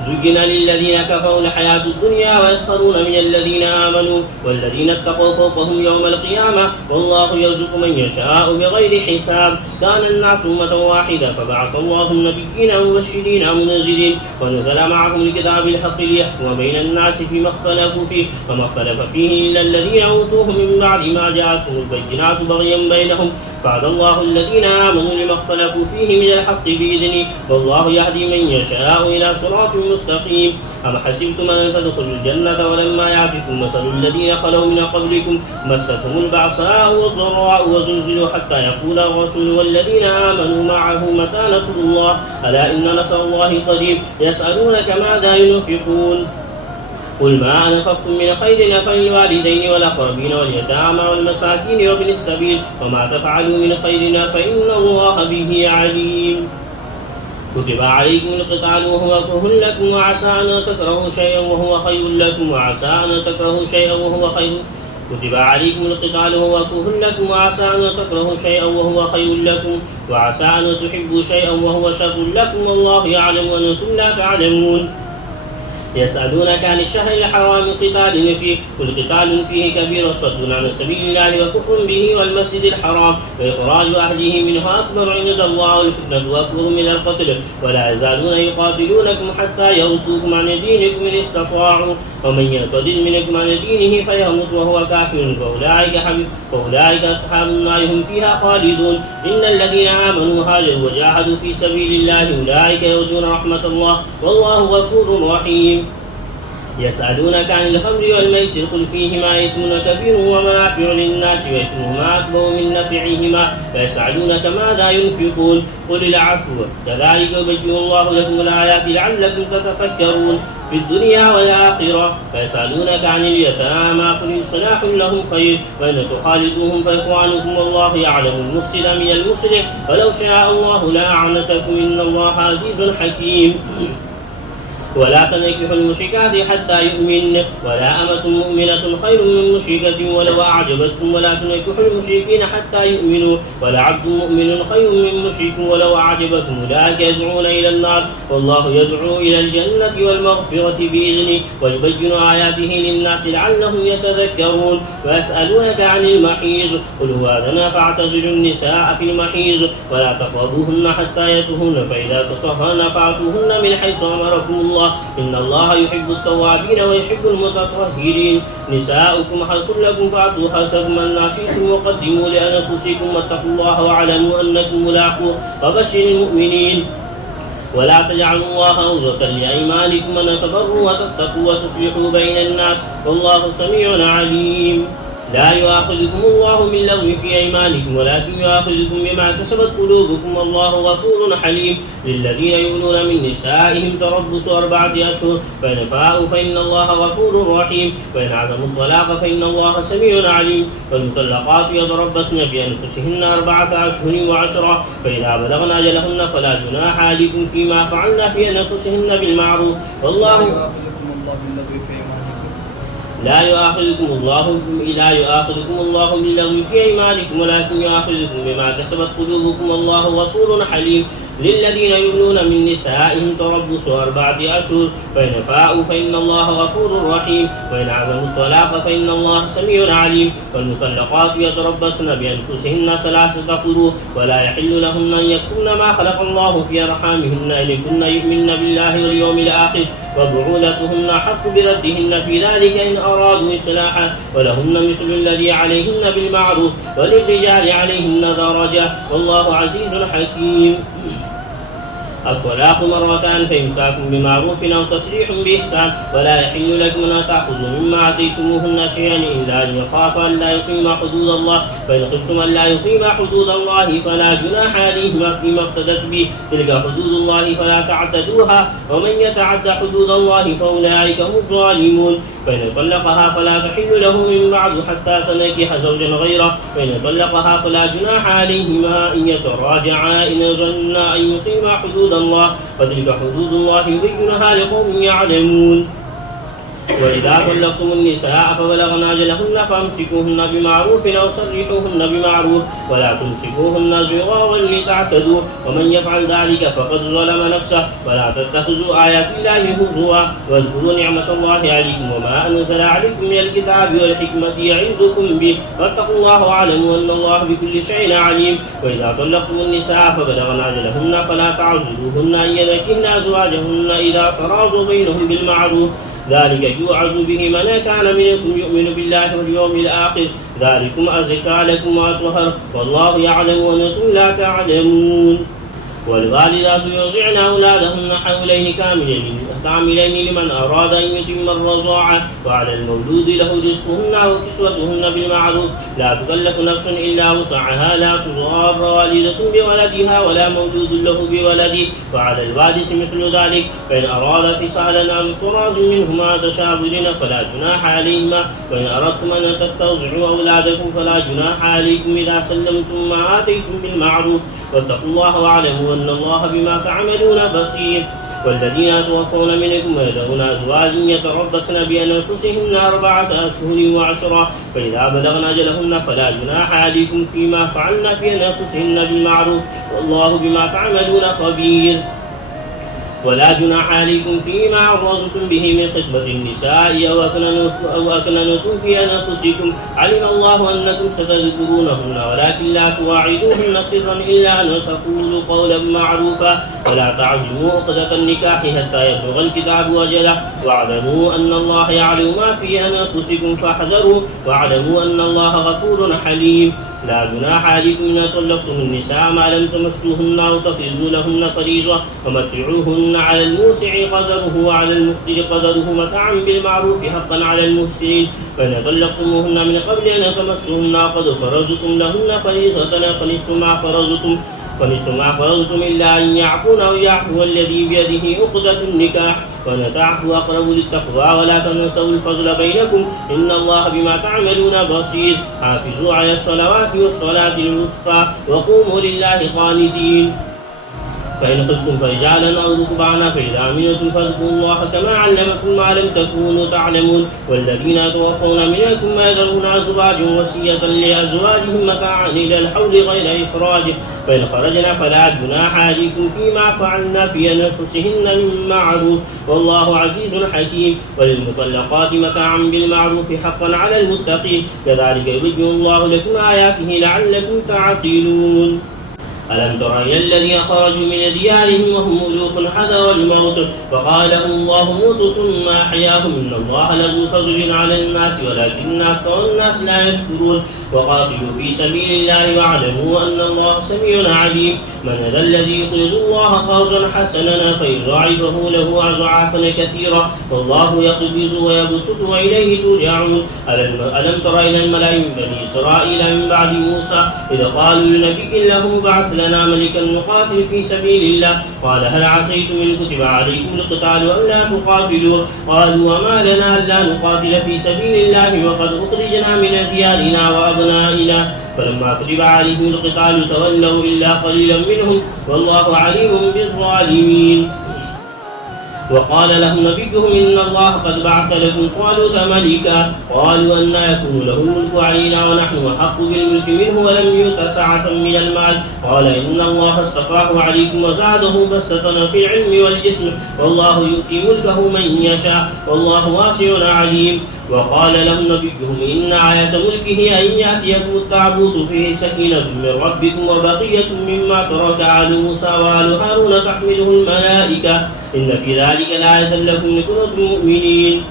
زين للذين كفروا الحياة الدنيا ويسخرون من الذين آمنوا والذين اتقوا فوقهم يوم القيامة والله يرزق من يشاء بغير حساب كان الناس أمة واحدة فبعث الله النبيين مبشرين ومنذرين ونزل معهم الكتاب بالحق ليحكم بين الناس فيما اختلفوا فيه وما اختلف فيه إلا الذين أوتوه من بعد ما جاءتهم البينات بغيا بينهم فهدى الله الذين آمنوا لما اختلفوا فيه من الحق بإذنه والله يهدي من يشاء إلى صراط مستقيم أم حسبتم أن تدخلوا الجنة ولما يأتكم مثل الذين خلوا من قبلكم مستهم البعصاء والضراء وزلزلوا حتى يقول الرسول والذين آمنوا معه متى نصر الله ألا إن نصر الله قريب يسألونك ماذا ينفقون قل ما أنفقتم من خير فللوالدين والأقربين واليتامى والمساكين وابن السبيل وما تفعلوا من خير فإن الله به عليم كتب عليكم القتال وهو كره لكم وعسى أن تكرهوا شيئا وهو خير لكم وعسى أن تكرهوا شيئا وهو خير كتب عليكم القتال وهو كره لكم وعسى أن تكرهوا شيئا وهو خير لكم وعسى أن تحبوا شيئا وهو شر لكم والله يعلم وأنتم لا تعلمون يسألونك عن الشهر الحرام قتال فيه قل قتال فيه كبير وصد عن سبيل الله وكفر به والمسجد الحرام وإخراج أهله منه أكبر عند الله والفتنة وأكبر من القتل ولا يزالون يقاتلونكم حتى يردوكم عن دينكم إن استطاعوا ومن يرتد منكم عن دينه فيمت وهو كافر فأولئك أصحاب النار هم فيها خالدون إن الذين آمنوا هاجروا وجاهدوا في سبيل الله أولئك يرجون رحمة الله والله غفور رحيم يسألونك عن الخمر والميسر قل فيهما إثم كبير ومنافع للناس وإثمهما أكبر من نفعهما ويسألونك ماذا ينفقون قل العفو كذلك يبين الله لكم الآيات لعلكم تتفكرون في الدنيا والآخرة ويسألونك عن اليتامى قل إصلاح لهم خير وإن تخالطوهم فإخوانكم والله يعلم المفسد من المصلح ولو شاء الله لأعنتكم إن الله عزيز حكيم ولا تنكحوا المشركات حتى يؤمن ولا أمة مؤمنة خير من مشركة ولو أعجبتكم ولا تنكحوا المشركين حتى يؤمنوا ولا عبد مؤمن خير من مشرك ولو أعجبكم أولئك يدعون إلى النار والله يدعو إلى الجنة والمغفرة بإذنه ويبين آياته للناس لعلهم يتذكرون ويسألونك عن المحيض قل هو أذى فاعتزلوا النساء في المحيض ولا تقربوهن حتى يطهرن فإذا تطهرن فأتوهن من حيث أمركم الله إن الله يحب التوابين ويحب المتطهرين نساؤكم حرث لكم فأتوا حرثكم أن شئتم وقدموا لأنفسكم واتقوا الله واعلموا أنكم ملاقوه وبشر المؤمنين ولا تجعلوا الله عرضة لأيمانكم أن تبروا وتتقوا وتصلحوا بين الناس والله سميع عليم لا يؤاخذكم الله باللغو في أيمانكم ولكن يؤاخذكم بما كسبت قلوبكم والله غفور حليم للذين يؤلون من نسائهم تربص 4 أشهر فإن فاءوا فإن الله غفور رحيم وإن عزموا الطلاق فإن الله سميع عليم والمطلقات يتربصن بأنفسهن 4 أشهر و10 فإذا بلغن أجلهن فلا جناح عليكم فيما فعلن في أنفسهن بالمعروف والله لا يؤاخذكم الله باللغو في أيمانكم ولكن يؤاخذكم بما كسبت قلوبكم والله غفور حليم للذين يؤلون من نسائهم تربص 4 أشهر فإن فاءوا فإن الله غفور رحيم وإن عزموا الطلاق فإن الله سميع عليم والمطلقات يتربصن بأنفسهن 3 قروء ولا يحل لهن أن يكتمن ما خلق الله في أرحامهن إن كن يؤمن بالله واليوم الآخر وبعولتهن حق بردهن في ذلك إن أرادوا إصلاحا ولهن مثل الذي عليهن بالمعروف وللرجال عليهن درجة والله عزيز حكيم الطلاق 2 فإمساك بمعروف أو تسريح بإحسان ولا يحل لكم أن تأخذوا مما آتيتموهن شيئا إلا أن يخافا أن لا يقيما حدود الله فإن خفتم أن لا يقيما حدود الله فلا جناح عليهما فيما افتدت به تلك حدود الله فلا تعتدوها ومن يتعد حدود الله فأولئك هم الظالمون فإن طلقها فلا تحل له من بعد حتى تنكح زوجا غيره فإن طلقها فلا جناح عليهما أن يتراجعا إن ظنا أن يقيما حدود الله وتلك حدود الله يبينها لقوم يعلمون وإذا طلقتم النساء فبلغن أجلهن فامسكوهن بمعروف أو سرحوهن بمعروف ولا تمسكوهن ضرارا لتعتدوا ومن يفعل ذلك فقد ظلم نفسه ولا تتخذوا آيات الله هزوا واذكروا نعمة الله عليكم وما أنزل عليكم من الكتاب والحكمة يعظكم به واتقوا الله واعلموا أن الله بكل شيء عليم وإذا طلقتم النساء فبلغن أجلهن فلا تعذروهن أن ينكحن أزواجهن إذا تراضوا بينهم بالمعروف ذلك يوعظ به من كان منكم يؤمن بالله واليوم الآخر ذلكم أزكى لكم وأطهر والله يعلم وأنتم لا تعلمون والوالدات يرضعن أولادهن حولين كاملين لمن أراد أن يتم الرضاعة وعلى المولود له رزقهن وكسوتهن بالمعروف لا تكلف نفس إلا وسعها لا تضار والدة بولدها ولا مولود له بولده وعلى الوارث مثل ذلك فإن أراد فصالا عن تراض منهما تشابه فلا جناح عليهما وإن أردتم أن تستوضعوا أولادكم فلا جناح عليكم إذا سلمتم ما آتيتم بالمعروف واتقوا الله واعلموا أن الله بما تعملون بصير والذين يتوفون منكم ويذرون أزواج يتربصن بأنفسهن 4 أشهر و10 فإذا بلغن أجلهن فلا جناح عليكم فيما فعلن في أنفسهن بالمعروف والله بما تعملون خبير ولا جناح عليكم فيما عرضتم به من خطبة النساء أو أكننتم في أنفسكم علم الله أنكم ستذكرونهن ولكن لا تواعدوهن سرا إلا أن تقولوا قولا معروفا ولا تعزموا عقدة النكاح حتى يبلغ الكتاب أجله واعلموا أن الله يعلم ما في أنفسكم فاحذروا واعلموا أن الله غفور حليم. لا جناح عليكم إن طلقتم النساء ما لم تمسوهن أو تفرضوا لهن فريضة ومتعوهن على الموسع قدره وعلى المقتر قدره متاعا بالمعروف حقا على المحسنين. فإن طلقتموهن من قبل أن تمسوهن وقد فرضتم لهن فريضة فنصف ما فرضتم إلا أن يعفون أو يعفو الذي بيده عقدة النكاح وأن تعفوا أقرب للتقوى ولا تنسوا الفضل بينكم إن الله بما تعملون بصير. حافظوا على الصلوات والصلاة الوسطى وقوموا لله قانتين. فإن خفتم فرجالا أو ركبانا فإذا أمنتم فاذكروا الله كما علمكم ما لم تكونوا تعلمون. والذين يتوفون منكم يذرون أزواجا وصية لأزواجهم متاعا إلى الحول غير إخراج فإن خرجنا فلا جناح عليكم فيما فعلنا في أنفسهن من معروف والله عزيز حكيم. وللمطلقات متاعا بالمعروف حقا على المتقين كذلك يبين الله لكم آياته لعلكم تعقلون. ألم تر إلى الذين خرجوا من ديارهم وهم ألوف حذر الموت فقال لهم الله موتوا ثم أحياهم إن الله لذو فضل على الناس ولكن أكثر الناس لا يشكرون. وقاتلوا في سبيل الله واعلموا أن الله سميع عليم. من ذا الذي يقرض الله قرضا حسنا فيضاعفه له أضعافا كثيرة والله يقبض ويبسط وإليه ترجعون. ألم تر إلى الملأ من بني إسرائيل من بعد موسى إذ قالوا لنبي له بعث لنا ملكا نقاتل في سبيل الله قال هل عصيتم إن كتب عليكم القتال ألا تقاتلوا قالوا وما لنا ألا نقاتل في سبيل الله وقد أخرجنا من ديارنا وأبنائنا فلما كتب عليهم القتال تولوا إلا قليلا منهم والله عليم بالظالمين. وقال لهم نبيهم إن الله قد بعث لكم طالوت ملكا قالوا أن يكون له الملك علينا ونحن أحق بالملك منه ولم يؤت سعة من المال قال إن الله اصطفاه عليكم وزاده بسطة في العلم والجسم والله يؤتي ملكه من يشاء والله واسع عليم. وقال لهم نبيهم إن آية ملكه أن يأتيكم التابوت فيه سكينة من ربكم وبقية مما ترك آل موسى وآل هارون تحمله الملائكة إن في ذلك لآية لكم إن كنتم مؤمنين.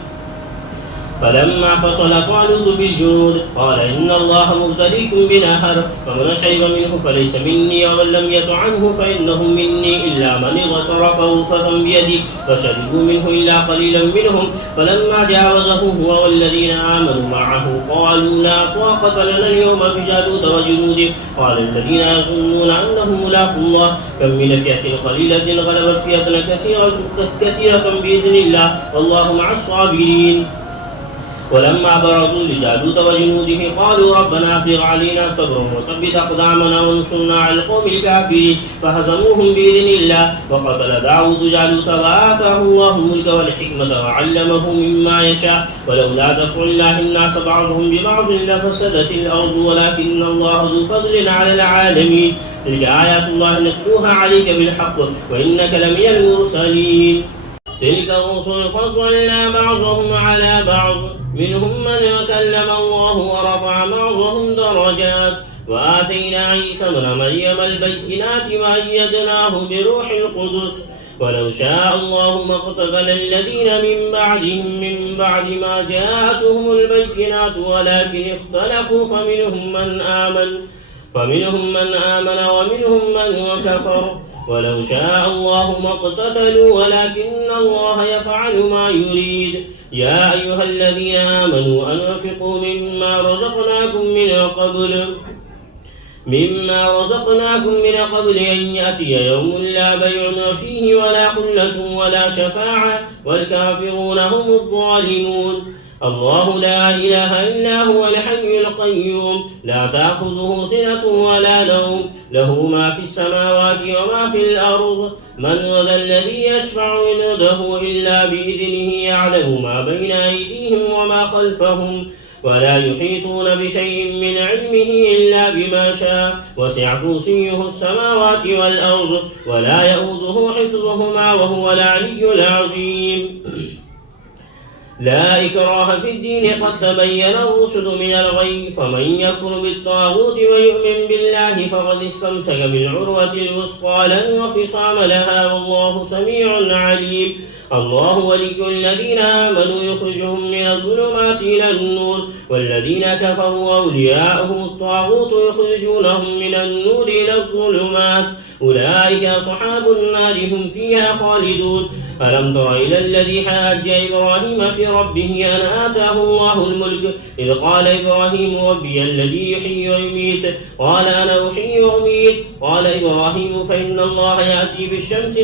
فلما فصل طالوت بالجنود قال إن الله مبتليكم بنهر فمن شرب منه فليس مني ومن لم يطعمه فإنه مني إلا من اغترف غرفة بيده فشربوا منه إلا قليلا منهم. فلما جاوزه هو والذين آمنوا معه قالوا لا طاقة لنا اليوم بجالوت وجنوده قال الذين يظنون أنهم ملاقو الله كم من فئة قليلة غلبت فئة كثيرة بإذن الله والله مع الصابرين. ولما برزوا لجالوت وجنوده قالوا ربنا افرغ علينا صبرا وثبت أقدامنا وانصرنا على القوم الكافرين فهزموهم بإذن الله. وقتل داود جالوت وآتاه الله الملك والحكمة وعلمه مما يشاء ولولا دفع الله الناس بعضهم ببعض لفسدت الأرض ولكن الله ذو فضل على العالمين. تلك آيات الله نتلوها عليك بالحق وإنك لمن المرسلين. تلك الرسل فضلنا بعضهم على بعض منهم من كلم الله ورفع بعضهم درجات وآتينا عيسى ابن مريم البينات وأيدناه بروح القدس ولو شاء الله ما اقتتل الذين من بعدهم من بعد ما جاءتهم البينات ولكن اختلفوا فمنهم من آمن ومنهم من كفر ولو شاء الله ما اقتتلوا ولكن الله يفعل ما يريد. يا أيها الذين آمنوا أنفقوا مما رزقناكم من قبل أن يأتي يوم لا بيع فيه ولا خلة ولا شفاعة والكافرون هم الظالمون. الله لا إله إلا هو الحي القيوم لا تأخذه سنة ولا نوم له ما في السماوات وما في الأرض من ذا الذي يشفع عنده إلا بإذنه يعلم ما بين أيديهم وما خلفهم ولا يحيطون بشيء من علمه إلا بما شاء وسع كرسيه السماوات والأرض ولا يؤوده حفظهما وهو العلي العظيم. لا إكراه في الدين قد تبين الرشد من الغي فمن يكفر بالطاغوت ويؤمن بالله فقد استمسك بالعروة الوثقى لا انفصام لها والله سميع عليم. الله ولي الذين آمنوا يخرجهم من الظلمات إلى النور والذين كفروا أولياءهم الطاغوت يخرجونهم من النور إلى الظلمات أولئك أصحاب النار هم فيها خالدون. ألم تر إلى الذي حاج إبراهيم في ربه أن آتاه الله الملك إذ قال إبراهيم ربي الذي يحيي ويميت قال أنا أحيي وأميت قال إبراهيم فإن الله يأتي بالشمس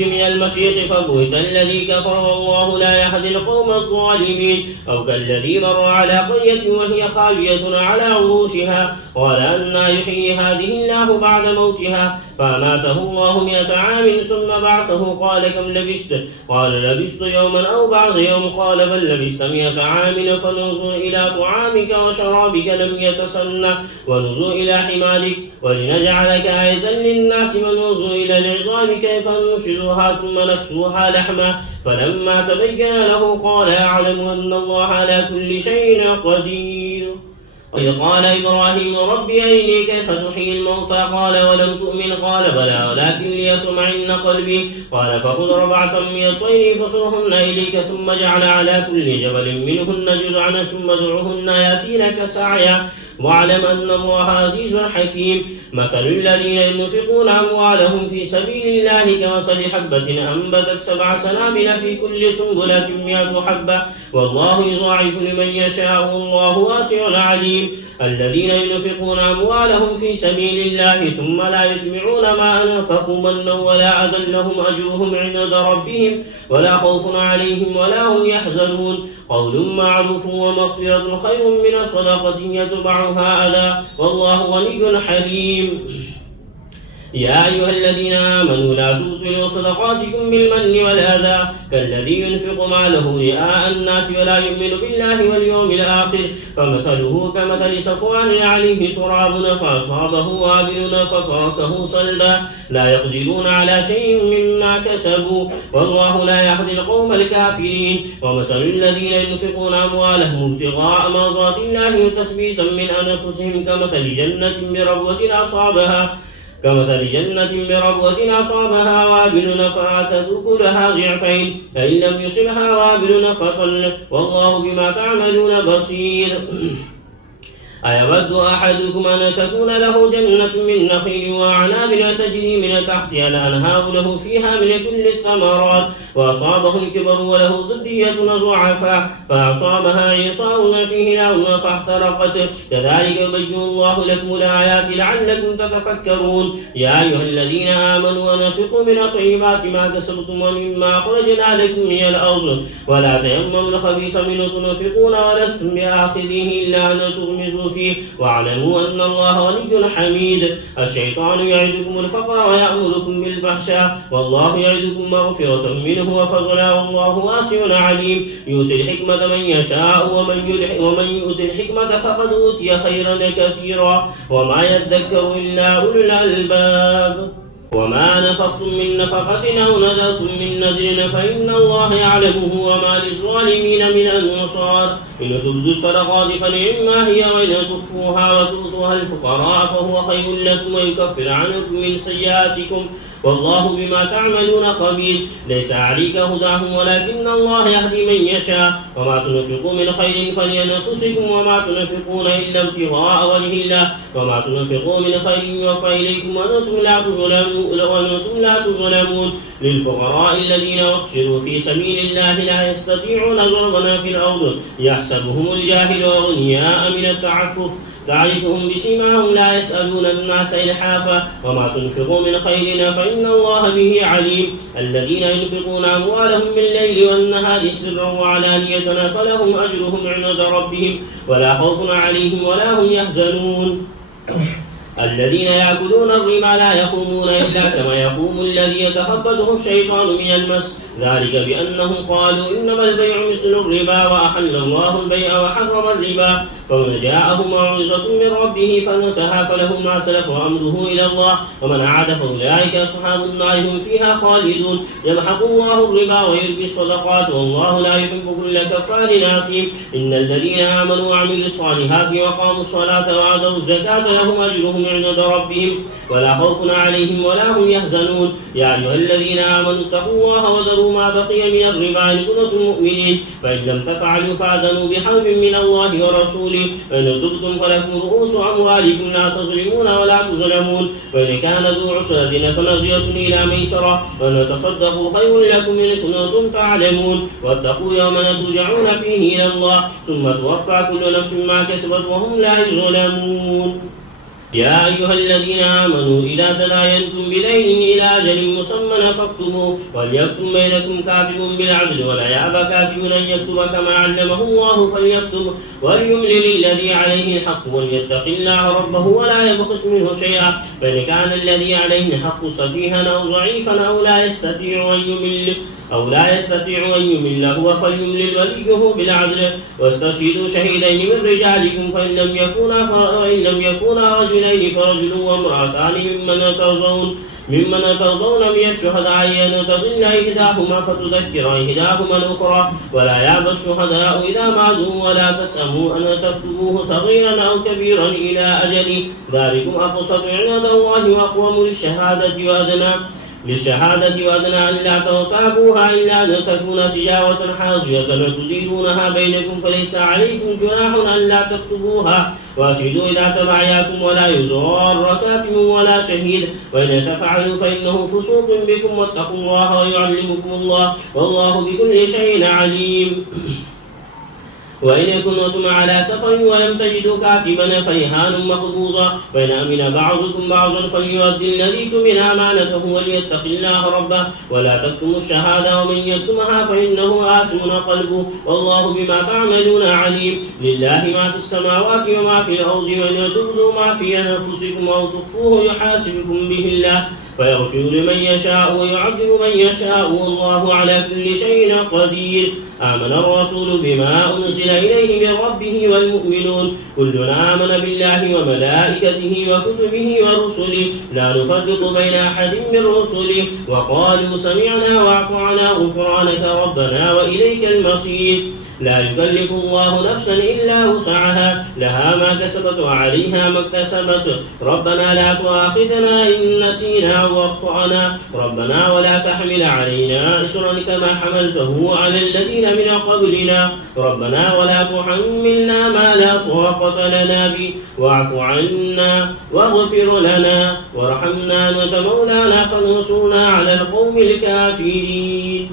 من المشرق فبهت الذي كفر والله لا يهدي القوم الظالمين. أو كالذي مر على قرية وهي خاوية على عروشها قال أنى يحيي هذه الله بعد موتها فأماته الله 100 عام ثم بعثه قال كم لبثت قال لبثت يوما أو بعض يوم قال بل لبثت 100 عام فننظر إلى طعامك وشرابك لم يتسنى وننظر إلى حمارك ولنجعلك آية للناس وننظر إلى العظام كيف ننشرها ثم نكسوها لحما فلما تبين له قال أعلم أن الله على كل شيء قدير. وإذ قال إبراهيم ربي أرني كيف تحيي الموتى قال ولم تؤمن قال بلى ولكن ليطمئن قلبي قال فخذ 4 من الطير فصرهن إليك ثم اجعل على كل جبل منهن جزعا ثم ادعهن يأتينك سعيا واعلم أن الله عزيز حكيم. مثل الذين ينفقون أموالهم في سبيل الله كمثل حبة أنبتت 7 سنابل في كل سنبلة 100 حبة والله يضاعف لمن يشاء والله واسع عليم. الذين ينفقون أموالهم في سبيل الله ثم لا يتبعون ما أنفقوا منا ولا أذى لهم أجرهم عند ربهم ولا خوف عليهم ولا هم يحزنون. قول معروف ومغفرة خير من صدقة يتبعها أذى والله غني حليم. يا أيها الذين آمنوا لا تبطلوا صدقاتكم بالمن والأذى كالذي ينفق ماله رئاء الناس ولا يؤمن بالله واليوم الآخر فمثله كمثل صفوان عليه تراب فأصابه وابل فتركه صلدا لا يقدرون على شيء مما كسبوا والله لا يهدي القوم الكافرين. ومثل الذين ينفقون أموالهم ابتغاء مرضات الله تثبيتا من أنفسهم كمثل جنة بربوة أصابها وابل فآتت أكلها ضعفين فإن لم يصبها وابل فطل والله بما تعملون بصير. أيود أحدكم أن تكون له جنة من نخيل وأعناب تجري من تحتها الأنهار له فيها من كل الثمرات وأصابه الكبر وله ذرية ضعفاء فأصابها إعصار فيه نار فاحترقت كذلك يبين الله لكم الآيات لعلكم تتفكرون. يا أيها الذين آمنوا أنفقوا من طيبات ما كسبتم ومما أخرجنا لكم من الأرض ولا تيمموا الخبيث منه تنفقون ولستم بآخذيه إلا أن تغمزوا فيه واعلموا أن الله غني حميد. الشيطان يعدكم الفقر ويأمركم بالفحشاء والله يعدكم مغفرة منه وفضلا والله واسع عليم. يؤتي الحكمة من يشاء ومن يؤتي الحكمة فقد أوتي خيرا كثيرا وما يذكر إلا أولو الألباب. وما نفقتم من نفقة أو نذرتم من نذر فإن الله يعلمه وما للظالمين من أنصار. إن تبدوا الصدقات فنعما هي وإن تخفوها وتؤتوها الفقراء فهو خير لكم ويكفر عنكم من سيئاتكم والله بما تعملون خبير. ليس عليك هداهم ولكن الله يهدي من يشاء وما تنفقوا من خير فلأنفسكم وما تنفقون إلا ابتغاء وجه الله وما تنفقوا من خير يوفى إليكم وأنتم لا تظلمون. للفقراء الذين أحصروا في سبيل الله لا يستطيعون ضربا في الأرض يحسبهم الجاهل أغنياء من التعفف تعرفهم بسيماهم لا يسألون الناس إلحافا وما تنفقوا من خير فإن الله به عليم. الذين ينفقون أموالهم بالليل والنهار سرا وعلانية فلهم أجرهم عند ربهم ولا خوف عليهم ولا هم يحزنون. الذين يأكلون الربا لا يقومون إلا كما يقوم الذي يتخبطه الشيطان من المس ذلك بأنهم قالوا إنما البيع مثل الربا وأحل الله البيع وحرم الربا فمن جاءه موعظة من ربه فانتهى فله ما سلف وأمره إلى الله ومن عاد فأولئك أصحاب النار هم فيها خالدون يمحق الله الربا ويربي الصدقات والله لا يحب كل كفار أثيم إن الذين آمنوا وعملوا الصالحات وقاموا الصلاة وآتوا الزكاة لهم أجرهم عند ربهم ولا خوف عليهم ولا هم يحزنون يا أيها الذين آمنوا اتقوا الله وذروا ما بقي من الربا إن كنتم مؤمنين فإن لم تفعلوا فأذنوا بحرب من الله ورسوله فإن تبتم فلكم رؤوس أموالكم لا تظلمون ولا تظلمون وإن كان ذو عسرة فنظرة إلى ميسرة وأن تصدقوا خير لكم إن كنتم تعلمون واتقوا يوما ترجعون فيه إلى الله ثم توفى كل نفس ما كسبت وهم لا يظلمون يا أيها الذين آمنوا إذا تداينتم بدين إلى أجل مسمى فاكتبوه وليكتب بينكم كاتب بالعدل ولا يأبى كاتب أن يكتب كما علمه الله فليكتب وليملل الذي عليه الحق وليتق الله ربه ولا يبخس منه شيئا فإن كان الذي عليه الحق سفيها أو ضعيفا أو لا يستطيع أن يمل هو فليملل وليه بالعدل واستشهدوا شهيدين من رجالكم فإن لم يكونا رجلين فرجل وامرأتان ممن ترضون من الشهداء أن تضل إحداهما فتذكر إحداهما الأخرى ولا يأبى الشهداء إذا ما دعوا ولا تسأموا أن تكتبوه صغيرا أو كبيرا إلى أجل ذلكم أقسط عند الله وأقوم للشهادة وأدنى أن لا ترتابوها إلا أن تكون تجارة حاضرة تديرونها بينكم فليس عليكم جناح أن لا تكتبوها وأشهدوا إذا تبايعتم ولا يضار كاتب ولا شهيد وإن تفعلوا فإنه فسوق بكم واتقوا الله ويعلمكم الله والله بكل شيء عليم وإن كنتم على سفر ولم تجدوا كاتبا فرهان مقبوضا فإن أمن بعضكم بعضا فليؤدي الذي تؤمن أمانته وليتق الله ربه ولا تكتموا الشهادة ومن يكتمها فإنه آثم قلبه والله بما تعملون عليم لله ما في السماوات وما في الأرض وإن تبدوا ما في أنفسكم أو تخفوه يحاسبكم به الله فيغفر لمن يشاء ويعذب من يشاء والله على كل شيء قدير آمن الرسول بما أنزل إليه من ربه والمؤمنون كلنا آمن بالله وملائكته وكتبه ورسله لا نفرق بين أحد من رسله وقالوا سمعنا وأطعنا غفرانك ربنا وإليك المصير لا يكلف الله نفسا إلا وسعها لها ما كسبت وعليها ما اكتسبت ربنا لا تؤاخذنا إن نسينا أو أخطأنا ربنا ولا تحمل علينا إصرا كما حملته على الذين من قبلنا ربنا ولا تحملنا ما لا طاقة لنا به واعف عنا واغفر لنا وارحمنا أنت مولانا فانصرنا على القوم الكافرين